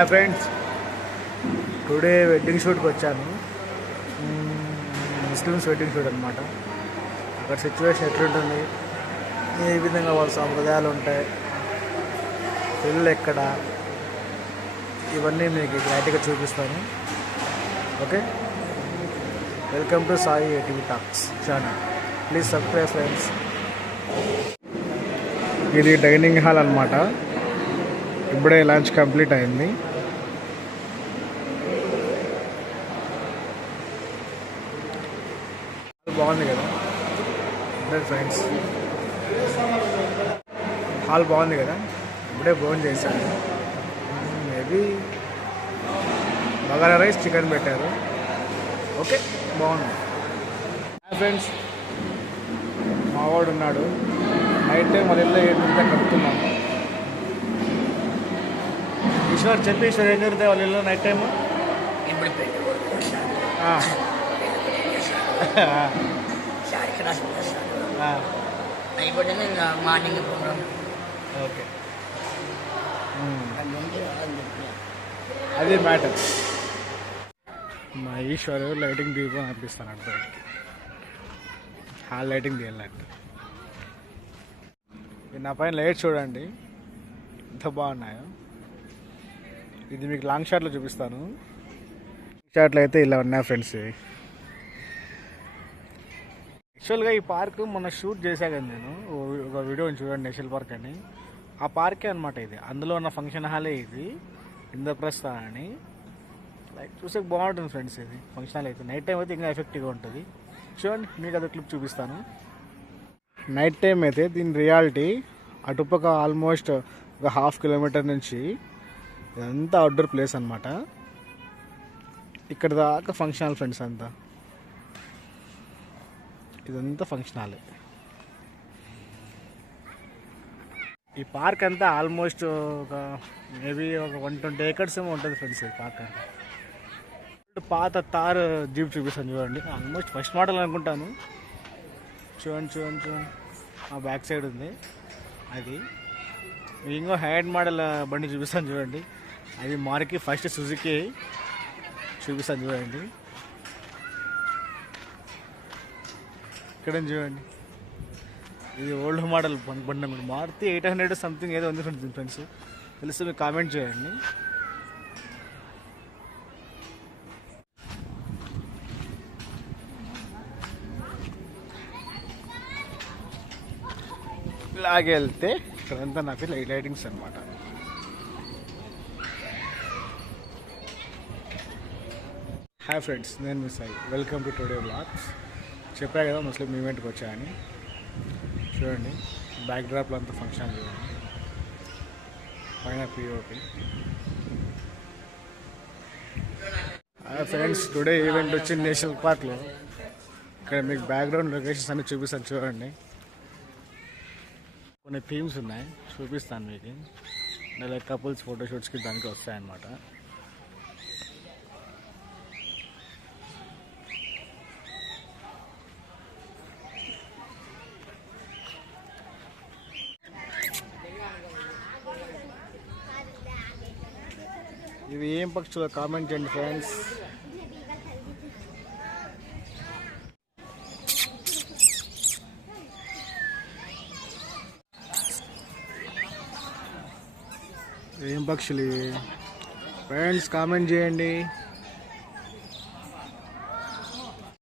Hi friends, today wedding షూట్కి వచ్చాను. Muslims wedding shoot అనమాట. అక్కడ సిచ్యువేషన్ ఎట్లుంటుంది, ఏ విధంగా వాళ్ళ సాంప్రదాయాలు ఉంటాయి, పెళ్ళి ఎక్కడ, ఇవన్నీ మీకు క్లారిటీగా చూపిస్తాను. Okay, welcome to Sai TV talks channel. Please subscribe friends. ఇది డైనింగ్ హాల్ అనమాట. ఇప్పుడే లంచ్ కంప్లీట్ అయింది. బాగుంది కదా ఫ్రెండ్స్, హాల్ బాగుంది కదా. ఇప్పుడే భోజనం చేశాను. మేబీ బగారా రైస్, చికెన్ పెట్టారు. ఓకే, బాగుంది. ఫ్రెండ్స్, మావాడు ఉన్నాడు. నైట్ టైం వాళ్ళ ఇల్లు ఏంటంటే కడుతున్నాము. ఈశ్వర్ చెప్పి, ఈశ్వర్ ఏం జరుగుతాయి వాళ్ళ ఇల్లు నైట్ టైము? మార్నింగ్ ఓకే, అది మ్యాటర్. మా ఈశ్వర్ లైటింగ్ దీపం అనిపిస్తాను అంటే హాల్ లైటింగ్ తీయాలంటే. నా పైన లైట్ చూడండి ఎంత బాగున్నాయో. ఇది మీకు లాంగ్ షాట్లో చూపిస్తాను. షాట్లో అయితే ఇలా ఉన్నాయి ఫ్రెండ్స్. యాక్చువల్గా ఈ పార్క్ మొన్న షూట్ చేశా కదా నేను, ఒక వీడియోని చూడండి, నేషనల్ పార్క్ అని. ఆ పార్కే అనమాట ఇది. అందులో ఉన్న ఫంక్షన్ హాలే ఇది, ఇంద్రప్రస్థ అని. లైక్ చూసే బాగుంటుంది ఫ్రెండ్స్. ఇది ఫంక్షన్ హాల్ అయితే నైట్ టైం అయితే ఇంకా ఎఫెక్టివ్గా ఉంటుంది. చూడండి, మీకు అది క్లిప్ చూపిస్తాను. నైట్ టైం అయితే దీని రియాలిటీ అటుపక్క ఆల్మోస్ట్ ఒక 1/2 కిలోమీటర్ నుంచి ఇదంతా అవుట్డోర్ ప్లేస్ అనమాట. ఇక్కడ దాకా ఫంక్షన్ హాల్ ఫ్రెండ్స్. అంతా ఇదంతా ఫంక్షన్ హాల్. ఈ పార్క్ అంతా ఆల్మోస్ట్ ఒక మేబీ ఒక 120 acres ఏమో ఉంటుంది ఫ్రెండ్స్. ఈ పార్క్ అంతా పాత తార్ జీప్ చూపిస్తాను చూడండి. ఆల్మోస్ట్ ఫస్ట్ మోడల్ అనుకుంటాను. చూడండి చూడండి చూడండి, ఆ బ్యాక్ సైడ్ ఉంది అది. ఇంకో హైడ్ మోడల్ బండి చూపిస్తాను చూడండి. అది మారుతి ఫస్ట్ సుజుకి చూపిస్తాను చూడండి. ఇక్కడ చూడండి, ఇది ఓల్డ్ మోడల్ బండి అనుకుంటు. మారుతి 800 సంథింగ్ ఏదో ఉంది ఫ్రెండ్స్. తెలిస్తే మీకు కామెంట్ చేయండి. ఇలాగే వెళ్తే ఇక్కడంతా నాకు లైటింగ్స్ అనమాట. హాయ్ ఫ్రెండ్స్, నేను మిస్ అయ్యి వెల్కమ్ టు టుడే వ్లాగ్స్. చెప్పా కదా ముస్లిం ఈవెంట్కి వచ్చాయని. చూడండి, బ్యాక్ డ్రాప్లో అంతా ఫంక్షన్ చూడండి, పైన POP. Hi friends, today event వచ్చింది నేషనల్ పార్క్లో. ఇక్కడ మీకు బ్యాక్గ్రౌండ్ లొకేషన్స్ అన్ని చూపిస్తాను చూడండి. కొన్ని థీమ్స్ ఉన్నాయి, చూపిస్తాను మీకు. లైక్ కపుల్స్ ఫోటోషూట్స్కి దానికి వస్తాయన్నమాట. ఇవి ఏం పక్షులో కామెంట్ చేయండి ఫ్రెండ్స్. ఏం పక్షులు ఫ్రెండ్స్, కామెంట్ చేయండి.